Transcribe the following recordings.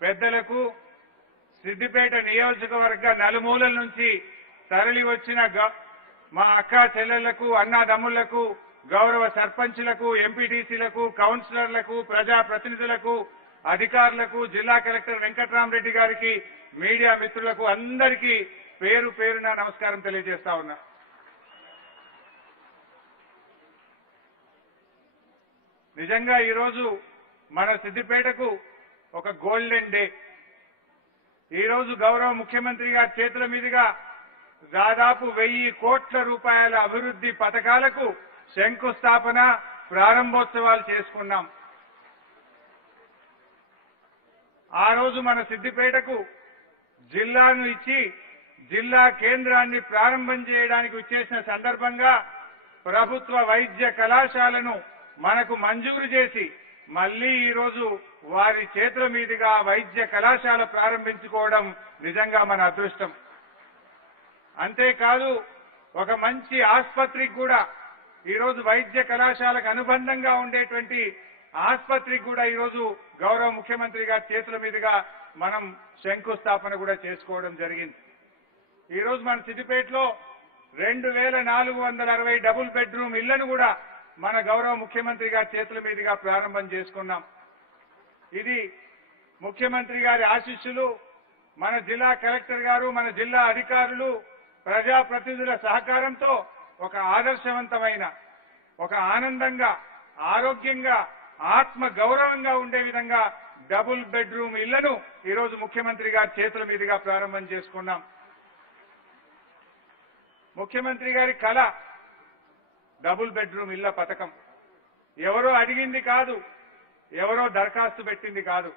పెద్దలకు సిద్దిపేట నియోజకవర్గ నలుమూలల నుంచి తరలి వచ్చిన మా అక్క చెల్లెళ్లకు అన్నాదమ్ములకు గౌరవ సర్పంచులకు ఎంపీటీసీలకు కౌన్సిలర్లకు ప్రజాప్రతినిధులకు అధికారులకు జిల్లా కలెక్టర్ వెంకట్రామరెడ్డి గారికి మీడియా మిత్రులకు అందరికీ పేరు పేరున నమస్కారం తెలియజేస్తా ఉన్నా. నిజంగా ఈరోజు మన సిద్దిపేటకు ఒక గోల్డెన్ డే. ఈరోజు గౌరవ ముఖ్యమంత్రి గారి చేతుల మీదుగా దాదాపు 1000 కోట్ల రూపాయల అభివృద్ధి పథకాలకు శంకుస్థాపన ప్రారంభోత్సవాలు చేసుకున్నాం. ఆ రోజు మన సిద్దిపేటకు జిల్లాను ఇచ్చి జిల్లా కేంద్రాన్ని ప్రారంభం చేయడానికి వచ్చేసిన సందర్భంగా ప్రభుత్వ వైద్య కళాశాలను మనకు మంజూరు చేసి మళ్లీ ఈరోజు వారి చేతుల మీదుగా వైద్య కళాశాల ప్రారంభించుకోవడం నిజంగా మన అదృష్టం. అంతేకాదు ఒక మంచి ఆసుపత్రికి కూడా ఈరోజు వైద్య కళాశాలకు అనుబంధంగా ఉండేటువంటి ఆసుపత్రికి కూడా ఈరోజు గౌరవ ముఖ్యమంత్రి గారి చేతుల మీదుగా మనం శంకుస్థాపన కూడా చేసుకోవడం జరిగింది. ఈరోజు మన సిద్దిపేటలో 2460 డబుల్ బెడ్రూమ్ ఇళ్లను కూడా మన గౌరవ ముఖ్యమంత్రి గారి చేతుల మీదుగా ప్రారంభం చేసుకున్నాం. ఇది ముఖ్యమంత్రి గారి ఆశీస్సులు, మన జిల్లా కలెక్టర్ గారు, మన జిల్లా అధికారులు, ప్రజాప్రతినిధుల సహకారంతో ఒక ఆదర్శవంతమైన, ఒక ఆనందంగా, ఆరోగ్యంగా, ఆత్మ గౌరవంగా ఉండే విధంగా డబుల్ బెడ్రూమ్ ఇళ్లను ఈరోజు ముఖ్యమంత్రి గారి చేతుల మీదుగా ప్రారంభం చేసుకున్నాం. ముఖ్యమంత్రి గారి కళ డబుల్ బెడ్రూమ్ ఇళ్ల పథకం. ఎవరో అడిగింది కాదు, ఎవరో దరఖాస్తు పెట్టింది కాదు.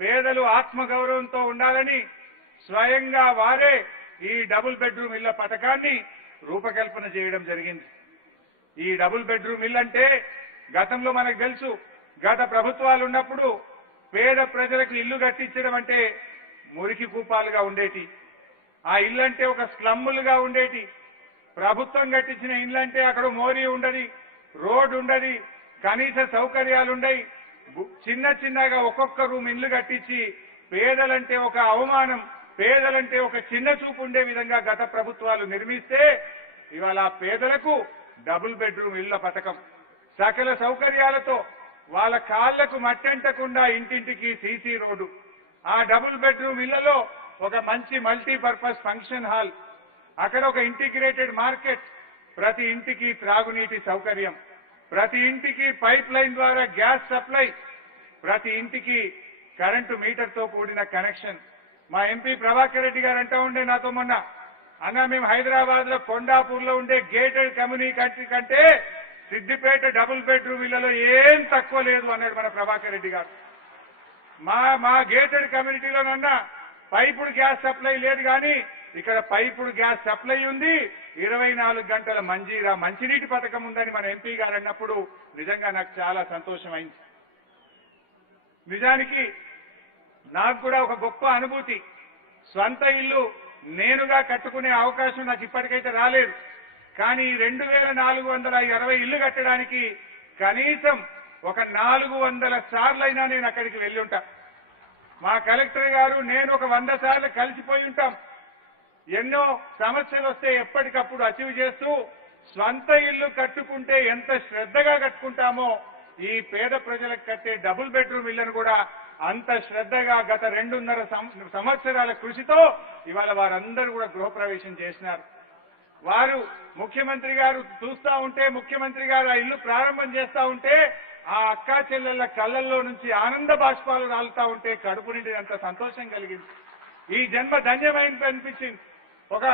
పేదలు ఆత్మగౌరవంతో ఉండాలని స్వయంగా వారే ఈ డబుల్ బెడ్రూమ్ ఇళ్ల పథకాన్ని రూపకల్పన చేయడం జరిగింది. ఈ డబుల్ బెడ్రూమ్ ఇల్లు అంటే గతంలో మనకు తెలుసు, గత ప్రభుత్వాలు ఉన్నప్పుడు పేద ప్రజలకు ఇల్లు కట్టించడం అంటే మురికి కూపాలుగా ఉండేటి. ఆ ఇల్లు అంటే ఒక స్లమ్ములుగా ఉండేటి. ప్రభుత్వం కట్టించిన ఇల్లు అంటే అక్కడ మోరీ ఉండదు, రోడ్డు ఉండదు, కనీస సౌకర్యాలు ఉండయి. చిన్న చిన్నగా ఒక్కొక్క రూమ్ ఇల్లు కట్టించి పేదలంటే ఒక అవమానం, పేదలంటే ఒక చిన్న చూపు ఉండే విధంగా గత ప్రభుత్వాలు నిర్మిస్తే ఇవాళ పేదలకు డబుల్ బెడ్రూమ్ ఇళ్ల పథకం సకల సౌకర్యాలతో వాళ్ళ కాళ్లకు మట్టంటకుండా ఇంటింటికి సీసీ రోడ్డు, ఆ డబుల్ బెడ్రూమ్ ఇళ్లలో ఒక మంచి మల్టీపర్పస్ ఫంక్షన్ హాల్, అక్కడ ఒక ఇంటిగ్రేటెడ్ మార్కెట్, ప్రతి ఇంటికి త్రాగునీటి సౌకర్యం, ప్రతి ఇంటికి పైప్ లైన్ ద్వారా గ్యాస్ సప్లై, ప్రతి ఇంటికి కరెంటు మీటర్తో కూడిన కనెక్షన్. మా ఎంపీ ప్రభాకర్ రెడ్డి గారు అంటూ ఉండే నాతో మొన్న, అన్న మేము హైదరాబాద్ లో కొండాపూర్లో ఉండే గేటెడ్ కమ్యూనిటీ కంటే సిద్దిపేట డబుల్ బెడ్రూమ్ ఇళ్లలో ఏం తక్కువ లేదు అన్నాడు మన ప్రభాకర్ రెడ్డి గారు. మా గేటెడ్ కమ్యూనిటీలోనన్నా పైపుడు గ్యాస్ సప్లై లేదు, కానీ ఇక్కడ పైపుడు గ్యాస్ సప్లై ఉంది, 24 గంటల మంచినీటి పథకం ఉందని మన ఎంపీ గారు అన్నప్పుడు నిజంగా నాకు చాలా సంతోషమైంది. నిజానికి నాకు కూడా ఒక గొప్ప అనుభూతి. స్వంత ఇల్లు నేనుగా కట్టుకునే అవకాశం నాకు ఇప్పటికైతే రాలేదు, కానీ 2420 ఇల్లు కట్టడానికి కనీసం ఒక 400 సార్లైనా నేను అక్కడికి వెళ్ళి ఉంటా. మా కలెక్టర్ గారు నేను ఒక 100 సార్లు కలిసిపోయి ఉంటాం. ఎన్నో సమస్యలు వస్తే ఎప్పటికప్పుడు అచీవ్ చేస్తూ స్వంత ఇల్లు కట్టుకుంటే ఎంత శ్రద్ధగా కట్టుకుంటామో ఈ పేద ప్రజలకు కట్టే డబుల్ బెడ్రూమ్ ఇళ్లను కూడా అంత శ్రద్ధగా గత 2.5 సంవత్సరాల కృషితో ఇవాళ వారందరూ కూడా గృహప్రవేశం చేసినారు. వారు ముఖ్యమంత్రి గారు చూస్తా ఉంటే, ముఖ్యమంత్రి గారు ఆ ఇల్లు ప్రారంభం చేస్తా ఉంటే ఆ అక్కా చెల్లెళ్ల కళ్ళల్లో నుంచి ఆనంద బాష్పాలు రాలుతా ఉంటే కడుపు నిండి అంత సంతోషం కలిగింది. ఈ జన్మ ధన్యమైంది అనిపించింది. ఒక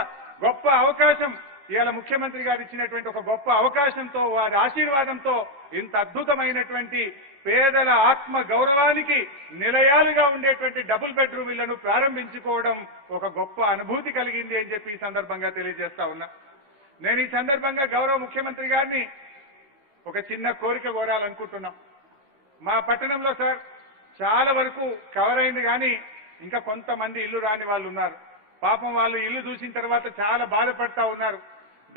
గొప్ప అవకాశం ఇవాళ ముఖ్యమంత్రి గారు ఇచ్చినటువంటి ఒక గొప్ప అవకాశంతో, వారి ఆశీర్వాదంతో ఇంత అద్భుతమైనటువంటి పేదల ఆత్మ గౌరవానికి నిలయాలుగా ఉండేటువంటి డబుల్ బెడ్రూమ్ ఇళ్లను ప్రారంభించుకోవడం ఒక గొప్ప అనుభూతి కలిగింది అని చెప్పి ఈ సందర్భంగా తెలియజేస్తా ఉన్నా. నేను ఈ సందర్భంగా గౌరవ ముఖ్యమంత్రి గారిని ఒక చిన్న కోరిక కోరాలనుకుంటున్నాం. మా పట్టణంలో సార్ చాలా వరకు కవర్ అయింది, కానీ ఇంకా కొంతమంది ఇల్లు రాని వాళ్ళు ఉన్నారు. పాపం వాళ్ళు ఇల్లు చూసిన తర్వాత చాలా బాధపడతా ఉన్నారు.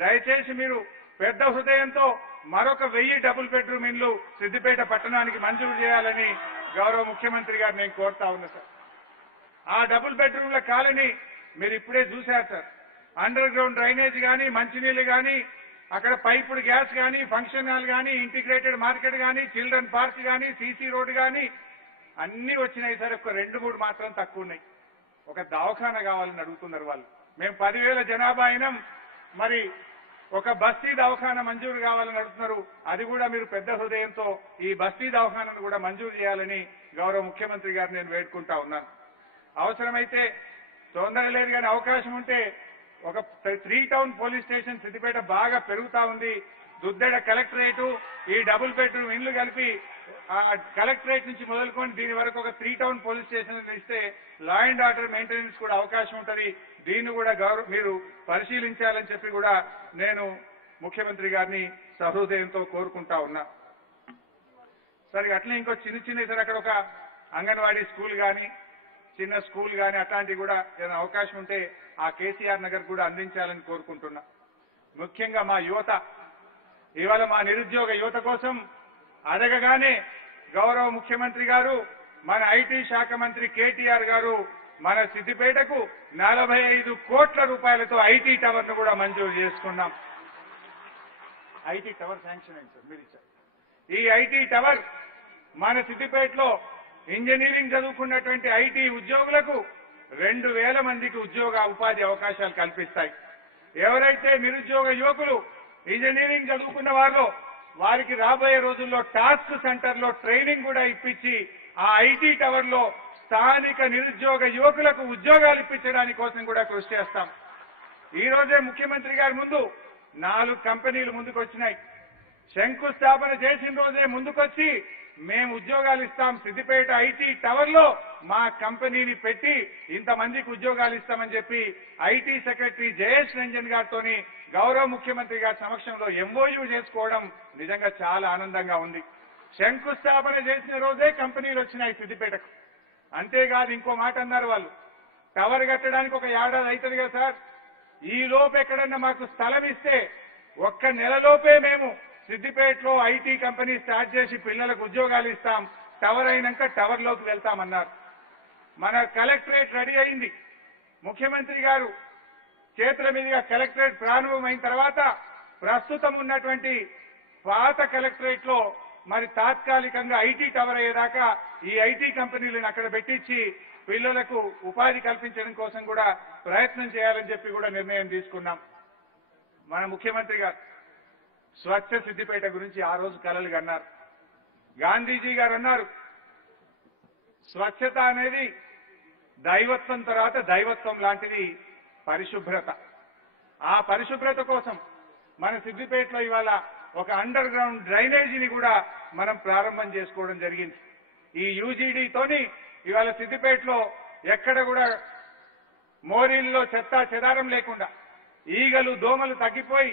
దయచేసి మీరు పెద్ద హృదయంతో మరొక 1000 డబుల్ బెడ్రూమ్ ఇల్లు సిద్దిపేట పట్టణానికి మంజూరు చేయాలని గౌరవ ముఖ్యమంత్రి గారు నేను కోరుతా ఉన్నా సార్. ఆ డబుల్ బెడ్రూమ్ల కాలనీ మీరు ఇప్పుడే చూశారు సార్. అండర్ గ్రౌండ్ డ్రైనేజ్ కానీ, మంచినీళ్లు కానీ, అక్కడ పైపుడు గ్యాస్ కానీ, ఫంక్షన్ హాల్ కానీ, ఇంటిగ్రేటెడ్ మార్కెట్ కానీ, చిల్డ్రన్ పార్క్ కానీ, సీసీ రోడ్డు కానీ అన్ని వచ్చినాయి సార్. ఒక 2-3 మాత్రం తక్కువ ఉన్నాయి. ఒక దవాఖానా కావాలని అడుగుతున్నారు వాళ్ళు. మేము 10,000 జనాభా అయినాం, మరి ఒక బస్తీ దవాఖానా మంజూరు కావాలని అడుగుతున్నారు. అది కూడా మీరు పెద్ద హృదయంతో ఈ బస్తీ దవాఖానాను కూడా మంజూరు చేయాలని గౌరవ ముఖ్యమంత్రి గారు నేను వేడుకుంటా ఉన్నాను. అవసరమైతే తొందరలేదు కానీ అవకాశం ఉంటే ఒక 3 టౌన్ పోలీస్ స్టేషన్ సిద్దిపేట బాగా పెరుగుతా ఉంది. దుద్దెడ కలెక్టరేటు, ఈ డబుల్ బెడ్రూమ్ ఇండ్లు కలిపి కలెక్టరేట్ నుంచి మొదలుకొని దీని వరకు ఒక 3 టౌన్ పోలీస్ స్టేషన్ ఇస్తే లా అండ్ ఆర్డర్ మెయింటెనెన్స్ కూడా అవకాశం ఉంటుంది. దీన్ని కూడా మీరు పరిశీలించాలని చెప్పి కూడా నేను ముఖ్యమంత్రి గారిని సహృదయంతో కోరుకుంటా ఉన్నా. సరే అట్లే ఇంకో చిన్న సార్ అక్కడ ఒక అంగన్వాడీ స్కూల్ కానీ, చిన్న స్కూల్ కానీ అట్లాంటివి కూడా ఏదైనా అవకాశం ఉంటే ఆ కేసీఆర్ నగర్ కూడా అందించాలని కోరుకుంటున్నా. ముఖ్యంగా మా యువత, ఇవాళ మా నిరుద్యోగ యువత కోసం అడగగానే గౌరవ ముఖ్యమంత్రి గారు, మన ఐటీ శాఖ మంత్రి కేటీఆర్ గారు మన సిద్దిపేటకు 45 కోట్ల రూపాయలతో ఐటీ టవర్ ను కూడా మంజూరు చేసుకున్నాం. ఐటీ టవర్ శాంక్షన్ అయింది సార్, మీరు ఇచ్చారు. ఈ ఐటీ టవర్ మన సిద్దిపేటలో ఇంజనీరింగ్ చదువుకున్నటువంటి ఐటీ ఉద్యోగులకు 2,000 మందికి ఉపాధి అవకాశాలు కల్పిస్తాయి. ఎవరైతే నిరుద్యోగ యువకులు ఇంజనీరింగ్ చదువుకున్న వారికి రాబోయే రోజుల్లో టాస్క్ సెంటర్ లో ట్రైనింగ్ కూడా ఇప్పించి ఆ ఐటీ టవర్ లో స్థానిక నిరుద్యోగ యువకులకు ఉద్యోగాలు ఇప్పించడానికి కోసం కూడా కృషి చేస్తాం. ఈ రోజే ముఖ్యమంత్రి గారి ముందు 4 కంపెనీలు ముందుకు వచ్చినాయి. శంకుస్థాపన చేసిన రోజే ముందుకొచ్చి మేము ఉద్యోగాలు ఇస్తాం, సిద్దిపేట ఐటీ టవర్ లో మా కంపెనీని పెట్టి ఇంతమందికి ఉద్యోగాలు ఇస్తామని చెప్పి ఐటీ సెక్రటరీ జయేష్ రంజన్ గారితో గౌరవ ముఖ్యమంత్రి గారి సమక్షంలో ఎంఓయూ చేసుకోవడం నిజంగా చాలా ఆనందంగా ఉంది. శంకుస్థాపన చేసిన రోజే కంపెనీలు వచ్చినాయి సిద్దిపేటకు. అంతేకాదు ఇంకో మాట అన్నారు వాళ్ళు, టవర్ కట్టడానికి ఒక ఏడాది అవుతుంది కదా సార్, ఈ లోపు ఎక్కడన్నా మాకు స్థలం ఇస్తే 1 నెలలోపే మేము సిద్దిపేటలో ఐటీ కంపెనీ స్టార్ట్ చేసి పిల్లలకు ఉద్యోగాలు ఇస్తాం, టవర్ అయినాక టవర్ లోకి వెళ్తామన్నారు. మన కలెక్టరేట్ రెడీ అయింది. ముఖ్యమంత్రి గారు చేతుల మీదుగా కలెక్టరేట్ ప్రారంభమైన తర్వాత ప్రస్తుతం ఉన్నటువంటి పాత కలెక్టరేట్ లో మరి తాత్కాలికంగా ఐటీ టవర్ అయ్యేదాకా ఈ ఐటీ కంపెనీలను అక్కడ పెట్టించి పిల్లలకు ఉపాధి కల్పించడం కోసం కూడా ప్రయత్నం చేయాలని చెప్పి కూడా నిర్ణయం తీసుకున్నాం. మన ముఖ్యమంత్రి గారు స్వచ్ఛ సిద్దిపేట గురించి ఆ రోజు కలలు కన్నారు. గాంధీజీ గారు అన్నారు, స్వచ్ఛత అనేది దైవత్వం తర్వాత దైవత్వం లాంటిది పరిశుభ్రత. ఆ పరిశుభ్రత కోసం మన సిద్దిపేటలో ఇవాళ ఒక అండర్ గ్రౌండ్ డ్రైనేజీని కూడా మనం ప్రారంభం చేసుకోవడం జరిగింది. ఈ యూజీడీతోని ఇవాళ సిద్దిపేటలో ఎక్కడ కూడా మోరీల్లో చెత్త చెదారం లేకుండా ఈగలు దోమలు తగ్గిపోయి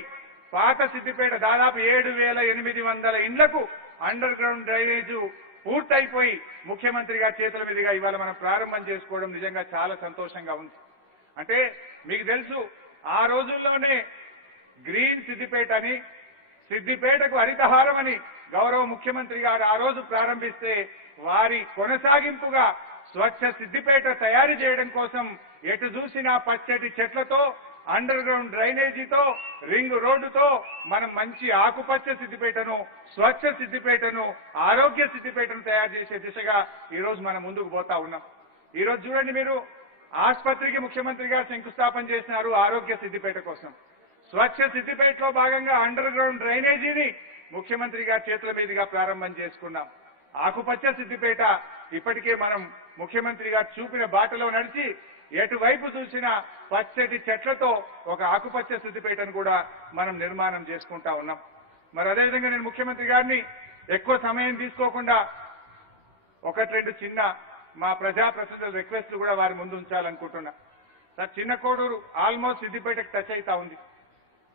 పాత సిద్దిపేట దాదాపు 7,800 ఇండ్లకు అండర్ గ్రౌండ్ డ్రైనేజ్ పూర్తయిపోయి ముఖ్యమంత్రి గారి చేతుల మీదుగా ఇవాళ మనం ప్రారంభం చేసుకోవడం నిజంగా చాలా సంతోషంగా ఉంది. అంటే మీకు తెలుసు ఆ రోజుల్లోనే గ్రీన్ సిద్దిపేట అని, సిద్దిపేటకు హరితహారం అని గౌరవ ముఖ్యమంత్రి గారు ఆ రోజు ప్రారంభిస్తే వారి కొనసాగింపుగా స్వచ్ఛ సిద్దిపేట తయారు చేయడం కోసం ఎటు చూసినా పచ్చటి చెట్లతో, అండర్ గ్రౌండ్ డ్రైనేజీతో, రింగ్ రోడ్డుతో మనం మంచి ఆకుపచ్చ సిద్దిపేటను, స్వచ్ఛ సిద్దిపేటను, ఆరోగ్య సిద్దిపేటను తయారు చేసే దిశగా ఈ రోజు మనం ముందుకు పోతా ఉన్నాం. ఈ రోజు చూడండి, మీరు ఆసుపత్రికి ముఖ్యమంత్రి గారు శంకుస్థాపన చేసినారు ఆరోగ్య సిద్దిపేట కోసం. స్వచ్ఛ సిద్దిపేటలో భాగంగా అండర్ గ్రౌండ్ డ్రైనేజీని ముఖ్యమంత్రి గారి చేతుల మీదుగా ప్రారంభం చేసుకున్నాం. ఆకుపచ్చ సిద్దిపేట ఇప్పటికే మనం ముఖ్యమంత్రి గారు చూపిన బాటలో నడిచి ఎటువైపు చూసినా పచ్చటి చెట్లతో ఒక ఆకుపచ్చ సిద్దిపేటను కూడా మనం నిర్మాణం చేసుకుంటా ఉన్నాం. మరి అదేవిధంగా నేను ముఖ్యమంత్రి గారిని ఎక్కువ సమయం తీసుకోకుండా 1-2 చిన్న మా ప్రజాప్రతినిధుల రిక్వెస్ట్లు కూడా వారి ముందు ఉంచాలనుకుంటున్నా. సార్, చిన్న కోడూరు ఆల్మోస్ట్ సిద్దిపేటకు టచ్ అవుతా ఉంది.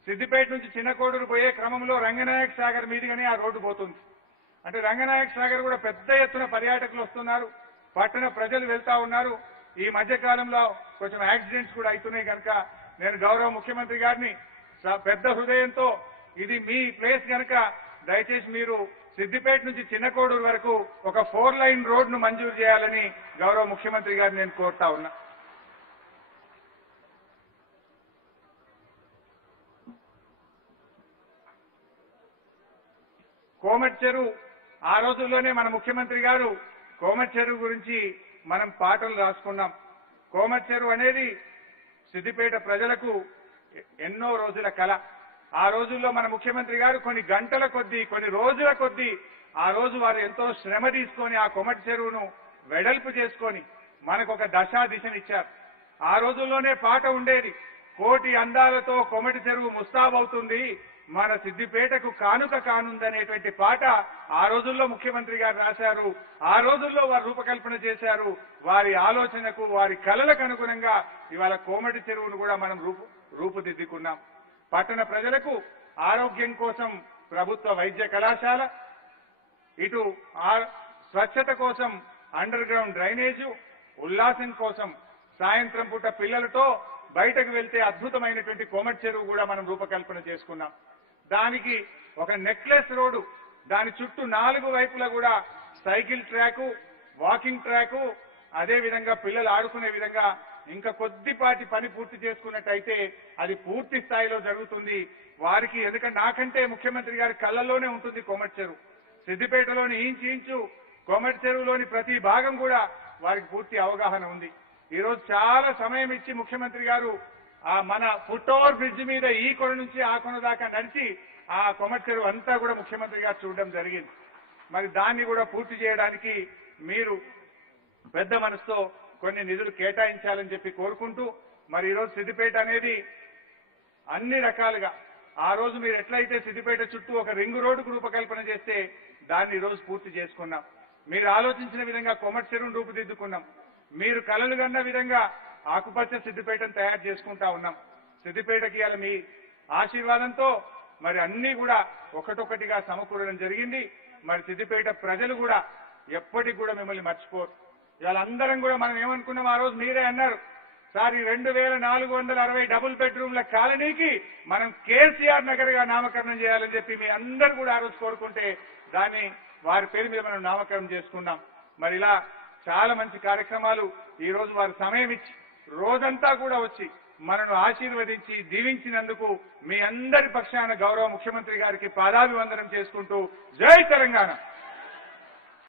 సిద్దిపేట నుంచి చిన్న కోడూరు పోయే క్రమంలో రంగనాయక సాగర్ మీదుగానే ఆ రోడ్డు పోతుంది. అంటే రంగనాయక సాగర్ కూడా పెద్ద ఎత్తున పర్యాటకులు వస్తున్నారు, పట్టణ ప్రజలు వెళ్తా ఉన్నారు. ఈ మధ్య కాలంలో కొంచెం యాక్సిడెంట్స్ కూడా అవుతున్నాయి కనుక నేను గౌరవ ముఖ్యమంత్రి గారిని పెద్ద హృదయంతో ఇది మీ ప్లేస్ కనుక దయచేసి మీరు సిద్దిపేట నుంచి చిన్నకోడూరు వరకు ఒక 4 లైన్ రోడ్ను మంజూరు చేయాలని గౌరవ ముఖ్యమంత్రి గారిని నేను కోరుతా ఉన్నా. కోమటి చెరువు ఆ రోజుల్లోనే మన ముఖ్యమంత్రి గారు కోమటి చెరువు గురించి మనం పాటలు రాసుకున్నాం. కోమటి చెరువు అనేది సిద్దిపేట ప్రజలకు ఎన్నో రోజుల కళ. ఆ రోజుల్లో మన ముఖ్యమంత్రి గారు కొన్ని గంటల కొద్దీ కొన్ని రోజుల కొద్దీ ఆ రోజు వారు ఎంతో శ్రమ తీసుకొని ఆ కోమటి చెరువును వెడల్పు చేసుకొని మనకు ఒక దిశనిచ్చారు. ఆ రోజుల్లోనే పాట ఉండేది, కోటి అందాలతో కోమటి చెరువు ముస్తాబవుతుంది, మన సిద్దిపేటకు కానుక కానుందనేటువంటి పాట ఆ రోజుల్లో ముఖ్యమంత్రి గారు రాశారు. ఆ రోజుల్లో వారు రూపకల్పన చేశారు. వారి ఆలోచనకు వారి కలలకు అనుగుణంగా ఇవాళ కోమటి చెరువును కూడా మనం రూపుదిద్దుకున్నాం. పట్టణ ప్రజలకు ఆరోగ్యం కోసం ప్రభుత్వ వైద్య కళాశాల, ఇటు స్వచ్ఛత కోసం అండర్ గ్రౌండ్ డ్రైనేజు, ఉల్లాసం కోసం సాయంత్రం పూట పిల్లలతో బయటకు వెళ్తే అద్భుతమైనటువంటి కోమటి చెరువు కూడా మనం రూపకల్పన చేసుకున్నాం. దానికి ఒక నెక్లెస్ రోడ్డు, దాని చుట్టూ 4 వైపులా కూడా సైకిల్ ట్రాకు, వాకింగ్ ట్రాకు, అదే విధంగా పిల్లలు ఆడుకునే విధంగా ఇంకా కొద్దిపాటి పని పూర్తి చేసుకున్నట్టయితే అది పూర్తి స్థాయిలో జరుగుతుంది. వారికి ఎందుకంటే నాకంటే ముఖ్యమంత్రి గారి కళ్ళల్లోనే ఉంటుంది కోమటి చెరువు. సిద్దిపేటలోని ఇంచు కోమటి చెరువులోని ప్రతి భాగం కూడా వారికి పూర్తి అవగాహన ఉంది. ఈరోజు చాలా సమయం ఇచ్చి ముఖ్యమంత్రి గారు మన ఫుట్ ఓవర్ బ్రిడ్జ్ మీద ఈ కొన నుంచి ఆ కొన దాకా నడిచి ఆ కోమటి చెరువు అంతా కూడా ముఖ్యమంత్రి గారు చూడడం జరిగింది. మరి దాన్ని కూడా పూర్తి చేయడానికి మీరు పెద్ద మనసుతో కొన్ని నిధులు కేటాయించాలని చెప్పి కోరుకుంటూ, మరి ఈరోజు సిద్దిపేట అనేది అన్ని రకాలుగా ఆ రోజు మీరు ఎట్లయితే సిద్దిపేట చుట్టూ ఒక రింగు రోడ్డుకు రూపకల్పన చేస్తే దాన్ని ఈరోజు పూర్తి చేసుకున్నాం. మీరు ఆలోచించిన విధంగా కోమటి చెరువును రూపుదిద్దుకున్నాం. మీరు కలలు కన్న విధంగా ఆకుపచ్చ సిద్దిపేటను తయారు చేసుకుంటా ఉన్నాం. సిద్దిపేటకి ఇవాళ మీ ఆశీర్వాదంతో మరి అన్ని కూడా ఒకటొకటిగా సమకూరడం జరిగింది. మరి సిద్దిపేట ప్రజలు కూడా ఎప్పటికి కూడా మిమ్మల్ని మర్చిపోరు. ఇవాళ అందరం కూడా మనం ఏమనుకున్నాం, ఆ రోజు మీరే అన్నారు, సార్ ఈ 2460 డబుల్ బెడ్రూమ్ల కాలనీకి మనం కేసీఆర్ నగర్ గా నామకరణం చేయాలని చెప్పి మీ అందరూ కూడా ఆ రోజు కోరుకుంటే దాన్ని వారి పేరు మీద మనం నామకరణం చేసుకున్నాం. మరి ఇలా చాలా మంచి కార్యక్రమాలు ఈ రోజు వారు సమయం ఇచ్చి రోజంతా కూడా వచ్చి మనను ఆశీర్వదించి దీవించినందుకు మీ అందరి పక్షాన గౌరవ ముఖ్యమంత్రి గారికి పాదాభివందనం చేసుకుంటూ జై తెలంగాణ.